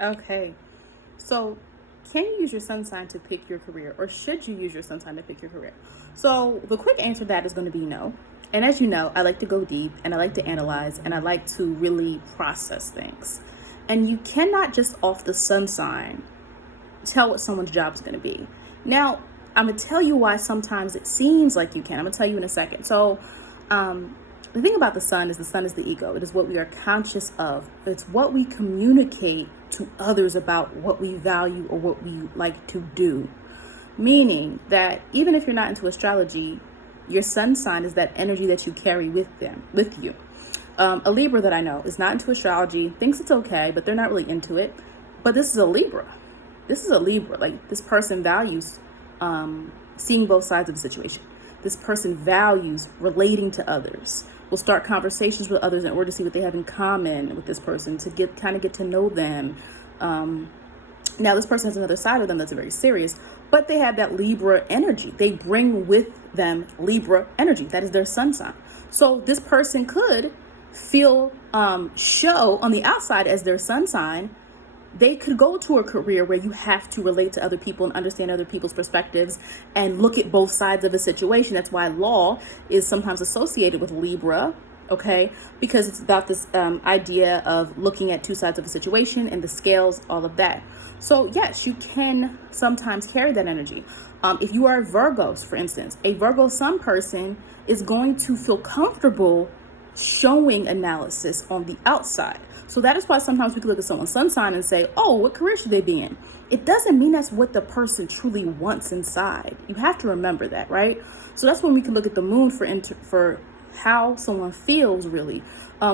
Okay, so can you use your sun sign to pick your career, or should you use your sun sign to pick your career? So the quick answer to that is going to be no. And as you know, I like to go deep and I like to analyze and I like to really process things. And you cannot just off the sun sign tell what someone's job is going to be. Now, I'm going to tell you why sometimes it seems like you can. I'm going to tell you in a second. So, the thing about the sun is the ego. It is what we are conscious of. It's what we communicate to others about what we value or what we like to do. Meaning that even if you're not into astrology, your sun sign is that energy that you carry with you. A Libra that I know is not into astrology, thinks it's okay, but they're not really into it. But this is a Libra. Like, this person values seeing both sides of the situation. This person values relating to others. Will start conversations with others in order to see what they have in common with this person, to get to know them. Now, this person has another side of them that's very serious, but they have that Libra energy. They bring with them Libra energy. That is their sun sign. So this person could feel show on the outside as their sun sign. They could go to a career where you have to relate to other people and understand other people's perspectives and look at both sides of a situation. That's why law is sometimes associated with Libra, okay? Because it's about this idea of looking at two sides of a situation and the scales, all of that. So yes, you can sometimes carry that energy. If you are Virgos, for instance, a Virgo sun person is going to feel comfortable showing analysis on the outside. So that is why sometimes we can look at someone's sun sign and say, oh, what career should they be in? It doesn't mean that's what the person truly wants inside. You have to remember that, right? So that's when we can look at the moon for how someone feels, really.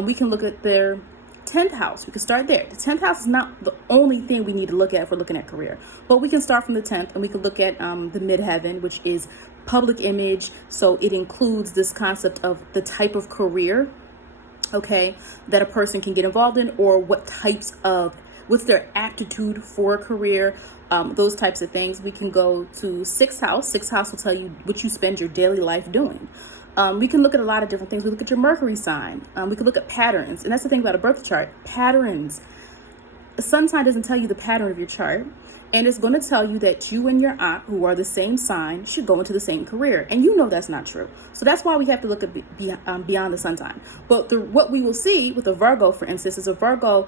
We can look at their 10th house. We can start there. The 10th house is not the only thing we need to look at if we're looking at career. But we can start from the 10th and we can look at the midheaven, which is public image. So it includes this concept of the type of career, okay, that a person can get involved in, or what's their aptitude for a career, those types of things. We can go to sixth house. Sixth house will tell you what you spend your daily life doing. We can look at a lot of different things. We look at your Mercury sign. We can look at patterns. And that's the thing about a birth chart, patterns. The sun sign doesn't tell you the pattern of your chart. And it's going to tell you that you and your aunt, who are the same sign, should go into the same career. And you know that's not true. So that's why we have to look at beyond the sun sign. But what we will see with a Virgo, for instance, is a Virgo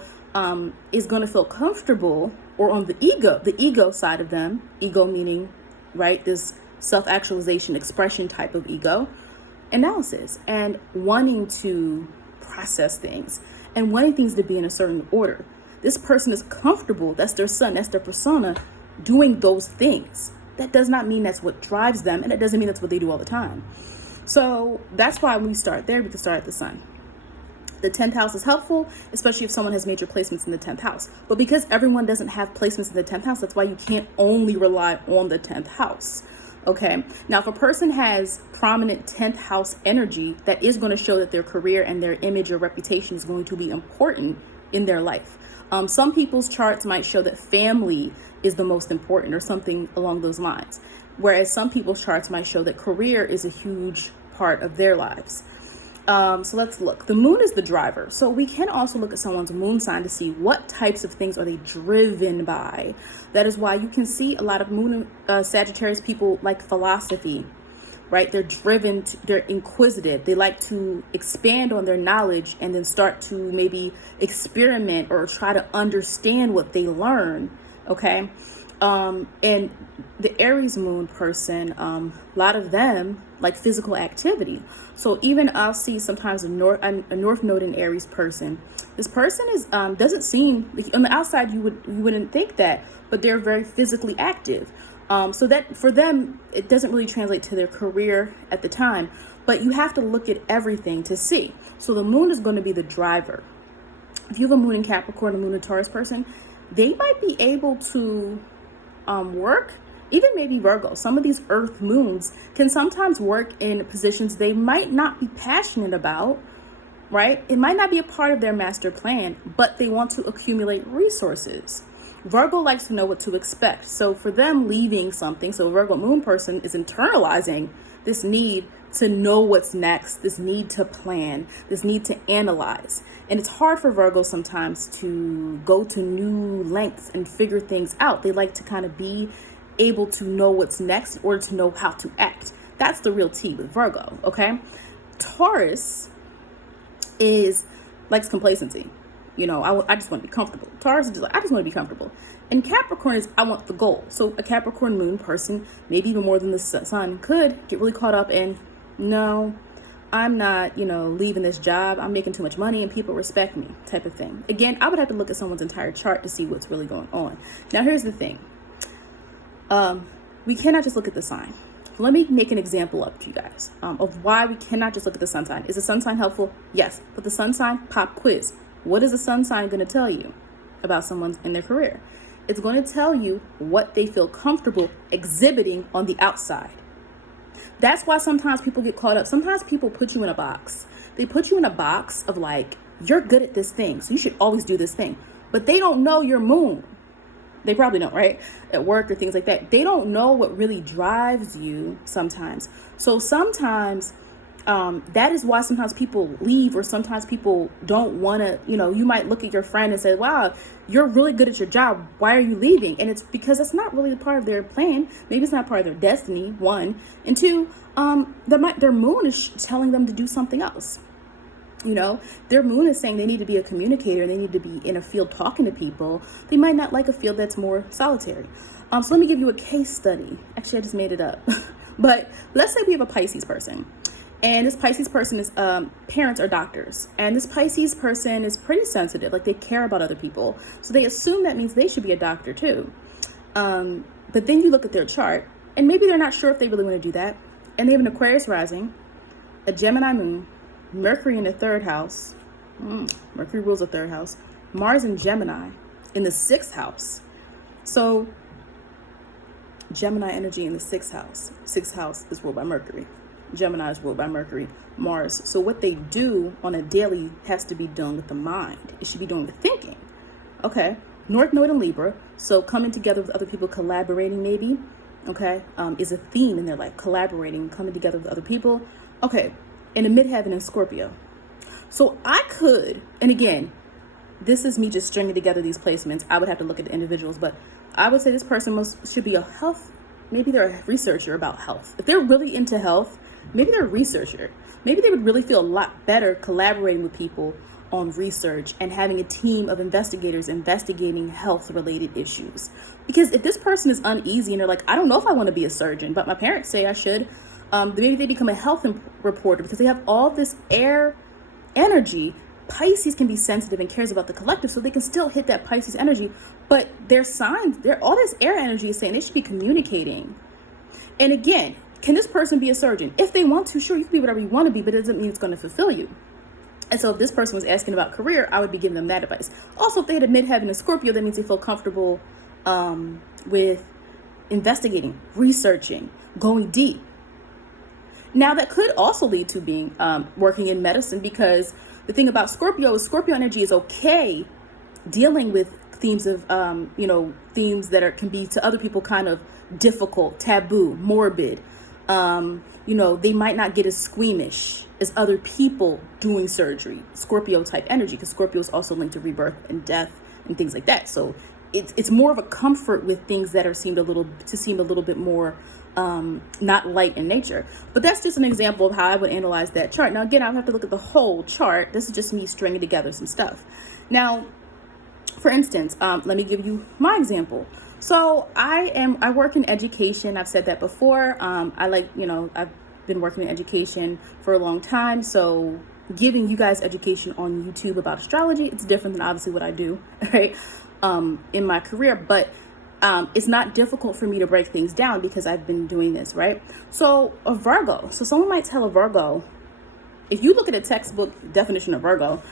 is going to feel comfortable, or on the ego side of them, ego meaning, right, this self-actualization expression type of ego, analysis, and wanting to process things and wanting things to be in a certain order. This person is comfortable, that's their sun, that's their persona, doing those things. That does not mean that's what drives them, and it doesn't mean that's what they do all the time. So that's why when we start there, we can start at the sun. The 10th house is helpful, especially if someone has major placements in the 10th house. But because everyone doesn't have placements in the 10th house, that's why you can't only rely on the 10th house. Okay, now if a person has prominent 10th house energy, that is going to show that their career and their image or reputation is going to be important in their life. Some people's charts might show that family is the most important or something along those lines, whereas some people's charts might show that career is a huge part of their lives. So let's look. The moon is the driver. So we can also look at someone's moon sign to see what types of things are they driven by. That is why you can see a lot of moon Sagittarius people like philosophy, right? They're driven, they're inquisitive. They like to expand on their knowledge and then start to maybe experiment or try to understand what they learn, okay? And the Aries moon person, a lot of them like physical activity. So even I'll see sometimes a north node in Aries person. This person is doesn't seem like, on the outside you wouldn't think that, but they're very physically active. So that for them, it doesn't really translate to their career at the time, but you have to look at everything to see. So the moon is going to be the driver. If you have a moon in Capricorn, a moon in Taurus person, they might be able to work, even maybe Virgo. Some of these earth moons can sometimes work in positions they might not be passionate about, right? It might not be a part of their master plan, but they want to accumulate resources. Virgo likes to know what to expect. So for them leaving something, so a Virgo moon person is internalizing this need to know what's next, this need to plan, this need to analyze. And it's hard for Virgos sometimes to go to new lengths and figure things out. They like to kind of be able to know what's next in order to know how to act. That's the real tea with Virgo, okay? Taurus likes complacency. You know, I just want to be comfortable. Taurus is just like, I just want to be comfortable. And Capricorn is, I want the goal. So a Capricorn moon person, maybe even more than the sun, could get really caught up in, no, I'm not, leaving this job. I'm making too much money and people respect me type of thing. Again, I would have to look at someone's entire chart to see what's really going on. Now, here's the thing. We cannot just look at the sign. Let me make an example up to you guys of why we cannot just look at the sun sign. Is the sun sign helpful? Yes. But the sun sign, pop quiz. What is the sun sign going to tell you about someone in their career? It's going to tell you what they feel comfortable exhibiting on the outside. That's why sometimes people get caught up. Sometimes people put you in a box. They put you in a box of like, you're good at this thing, so you should always do this thing. But they don't know your moon. They probably don't, right? At work or things like that. They don't know what really drives you sometimes. So sometimes that is why sometimes people leave, or sometimes people don't want to, you might look at your friend and say, wow, you're really good at your job. Why are you leaving? And it's because that's not really part of their plan. Maybe it's not part of their destiny, one. And two, their moon is telling them to do something else. Their moon is saying they need to be a communicator. They need to be in a field talking to people. They might not like a field that's more solitary. So let me give you a case study. Actually, I just made it up. But let's say we have a Pisces person. And this Pisces person is parents are doctors. And this Pisces person is pretty sensitive. Like, they care about other people. So they assume that means they should be a doctor too. But then you look at their chart, and maybe they're not sure if they really want to do that. And they have an Aquarius rising, a Gemini moon, Mercury in the third house. Mercury rules the third house. Mars in Gemini in the sixth house. So Gemini energy in the sixth house. Sixth house is ruled by Mercury. Gemini is ruled by Mercury, Mars. So what they do on a daily has to be done with the mind. It should be done with thinking. Okay. North Node in Libra. So coming together with other people, collaborating maybe, okay, is a theme in their life. Collaborating, coming together with other people. Okay. In the midheaven in Scorpio. So I could, and again, this is me just stringing together these placements. I would have to look at the individuals, but I would say this person should be a health, maybe they're a researcher about health. If they're really into health, maybe they're a researcher. Maybe they would really feel a lot better collaborating with people on research and having a team of investigators investigating health-related issues. Because if this person is uneasy and they're like, I don't know if I want to be a surgeon, but my parents say I should, maybe they become a health reporter because they have all this air energy. Pisces can be sensitive and cares about the collective, so they can still hit that Pisces energy. But their signs, all this air energy is saying they should be communicating. And again, can this person be a surgeon? If they want to, sure, you can be whatever you want to be, but it doesn't mean it's going to fulfill you. And so if this person was asking about career, I would be giving them that advice. Also, if they had a midheaven in Scorpio, that means they feel comfortable with investigating, researching, going deep. Now, that could also lead to being working in medicine, because the thing about Scorpio is Scorpio energy is okay dealing with themes of, themes that can be to other people kind of difficult, taboo, morbid. They might not get as squeamish as other people doing surgery. Scorpio type energy, because Scorpio is also linked to rebirth and death and things like that. So it's more of a comfort with things that are seem a little bit more not light in nature. But that's just an example of how I would analyze that chart. Now, again, I would have to look at the whole chart. This is just me stringing together some stuff. Now, for instance, let me give you my example. So I work in education. I've said that before. I've been working in education for a long time. So giving you guys education on YouTube about astrology, it's different than obviously what I do, right? In my career, but it's not difficult for me to break things down because I've been doing this, right? So a Virgo. So someone might tell a Virgo, if you look at a textbook definition of Virgo,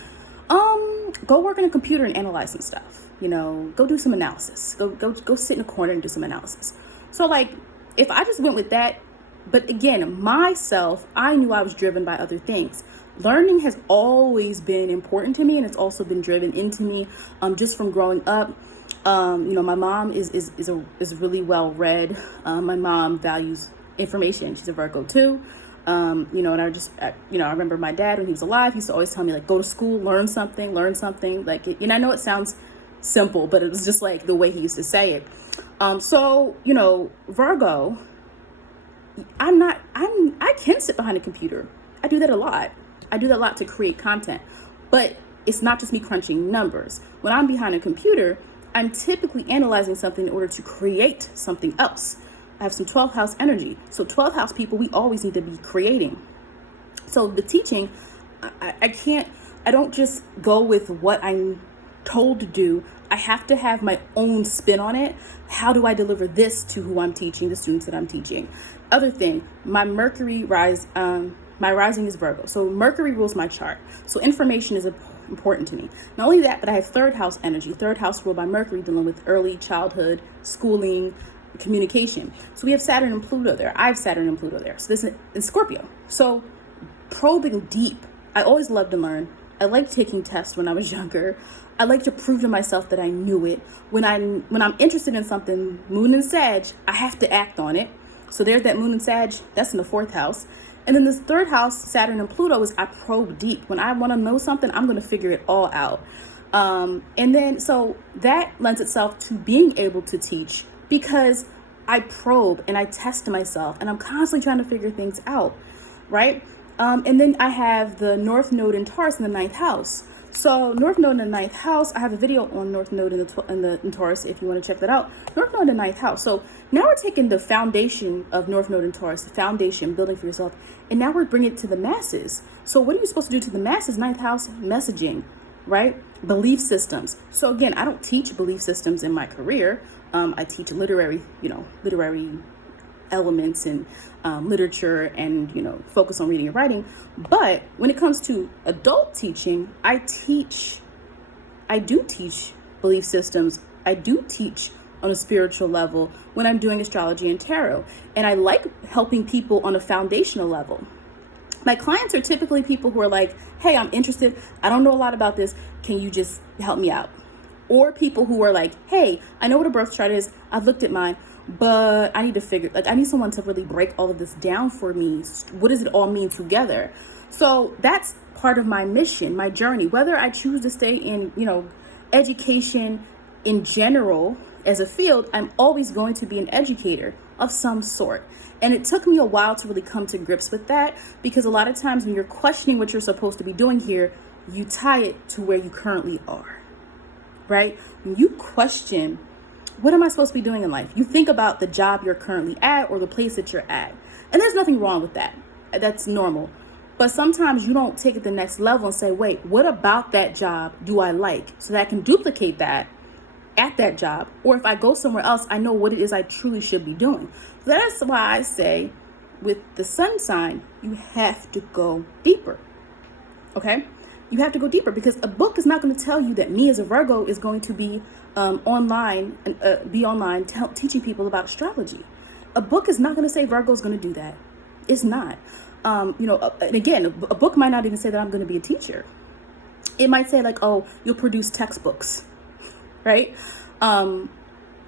go work on a computer and analyze some stuff. Go do some analysis. Go sit in a corner and do some analysis. So like, if I just went with that, but again, myself, I knew I was driven by other things. Learning has always been important to me, and it's also been driven into me just from growing up. My mom is really well read. My mom values information. She's a Virgo too. And I remember my dad when he was alive, he used to always tell me, like, go to school, learn something. Like, I know it sounds simple, but it was just like the way he used to say it. Virgo, I can sit behind a computer. I do that a lot. To create content, but it's not just me crunching numbers. When I'm behind a computer, I'm typically analyzing something in order to create something else. I have some 12th house energy. So 12th house people, we always need to be creating. So the teaching, I don't just go with what I'm told to do. I have to have my own spin on it. How do I deliver this to who I'm teaching, the students that I'm teaching? Other thing, my Mercury my rising is Virgo. So Mercury rules my chart. So information is important to me. Not only that, but I have third house energy. Third house ruled by Mercury, dealing with early childhood, schooling, communication. So we have Saturn and Pluto there. I have Saturn and Pluto there. So this is in Scorpio. So probing deep. I always loved to learn. I liked taking tests when I was younger. I like to prove to myself that I knew it. When I'm interested in something, Moon and Sag, I have to act on it. So there's that Moon and Sag. That's in the fourth house. And then this third house, Saturn and Pluto, is I probe deep. When I want to know something, I'm going to figure it all out. So that lends itself to being able to teach, because I probe and I test myself and I'm constantly trying to figure things out, right? And then I have the North Node in Taurus in the ninth house. So North Node in the ninth house, I have a video on North Node in Taurus if you want to check that out. North Node in the ninth house. So now we're taking the foundation of North Node in Taurus, the foundation, building for yourself, and now we're bringing it to the masses. So what are you supposed to do to the masses? Ninth house, messaging, right? Belief systems. So again, I don't teach belief systems in my career. I teach literary elements and literature and, focus on reading and writing. But when it comes to adult teaching, I do teach belief systems. I do teach on a spiritual level when I'm doing astrology and tarot. And I like helping people on a foundational level. My clients are typically people who are like, hey, I'm interested. I don't know a lot about this. Can you just help me out? Or people who are like, hey, I know what a birth chart is. I've looked at mine, but I need someone to really break all of this down for me. What does it all mean together? So that's part of my mission, my journey. Whether I choose to stay in, education in general as a field, I'm always going to be an educator of some sort. And it took me a while to really come to grips with that, because a lot of times when you're questioning what you're supposed to be doing here, you tie it to where you currently are, right? When you question, what am I supposed to be doing in life? You think about the job you're currently at or the place that you're at. And there's nothing wrong with that. That's normal. But sometimes you don't take it the next level and say, wait, what about that job do I like? So that I can duplicate that at that job. Or if I go somewhere else, I know what it is I truly should be doing. So that's why I say with the sun sign, you have to go deeper. Okay? You have to go deeper, because a book is not going to tell you that me as a Virgo is going to be online teaching people about astrology. A book is not going to say Virgo is going to do that. It's not. And again, a book might not even say that I'm going to be a teacher. It might say like, oh, you'll produce textbooks, right?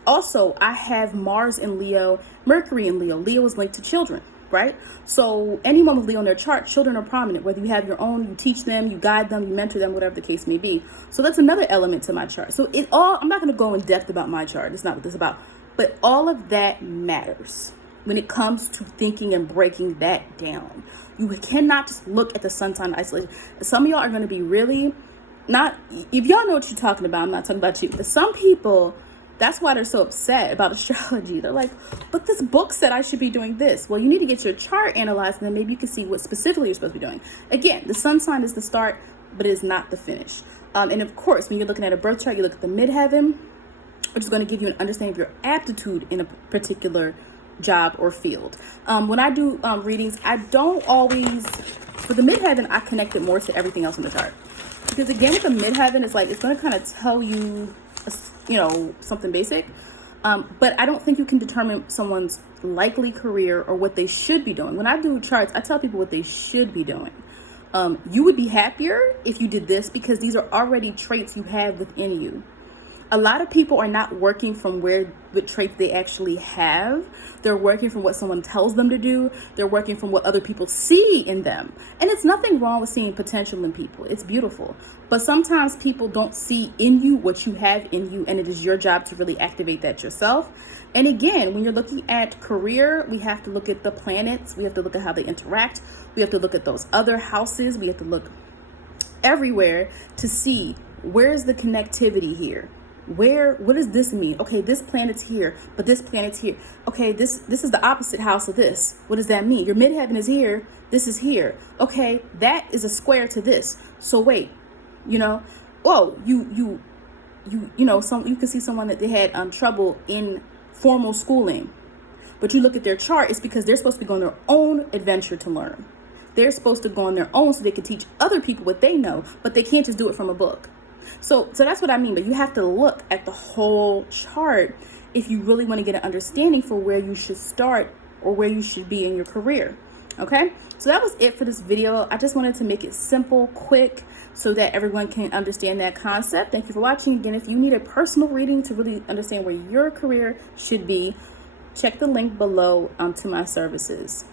Also, I have Mars in Leo, Mercury in Leo. Leo is linked to children, right? So anyone with Leo in their chart, children are prominent. Whether you have your own, you teach them, you guide them, you mentor them, whatever the case may be. So that's another element to my chart. So I'm not going to go in depth about my chart. It's not what this is about. But all of that matters when it comes to thinking and breaking that down. You cannot just look at the sun sign in isolation. Some of y'all are going to be really not, if y'all know what you're talking about, I'm not talking about you. But some people, that's why they're so upset about astrology. They're like, but this book said I should be doing this. Well, you need to get your chart analyzed, and then maybe you can see what specifically you're supposed to be doing. Again, the sun sign is the start, but it is not the finish. And of course, when you're looking at a birth chart, you look at the midheaven, which is going to give you an understanding of your aptitude in a particular job or field. When I do readings, I don't always, for the midheaven, I connect it more to everything else in the chart. Because again, with the midheaven, it's like, it's going to kind of tell you, something basic. But I don't think you can determine someone's likely career or what they should be doing. When I do charts, I tell people what they should be doing. You would be happier if you did this, because these are already traits you have within you. A lot of people are not working from what traits they actually have. They're working from what someone tells them to do. They're working from what other people see in them. And it's nothing wrong with seeing potential in people. It's beautiful. But sometimes people don't see in you what you have in you, and it is your job to really activate that yourself. And again, when you're looking at career, we have to look at the planets. We have to look at how they interact. We have to look at those other houses. We have to look everywhere to see where's the connectivity here. What does this mean? Okay, this planet's here, but this planet's here. Okay, this is the opposite house of this. What does that mean? Your midheaven is here. This is here. Okay, that is a square to this. So wait, you know, oh, you know, you can see someone that they had trouble in formal schooling, but you look at their chart, it's because they're supposed to be going their own adventure to learn. They're supposed to go on their own so they can teach other people what they know, but they can't just do it from a book. So that's what I mean. But you have to look at the whole chart if you really want to get an understanding for where you should start or where you should be in your career. Okay, so that was it for this video. I just wanted to make it simple, quick, so that everyone can understand that concept. Thank you for watching. Again, if you need a personal reading to really understand where your career should be, check the link below to my services.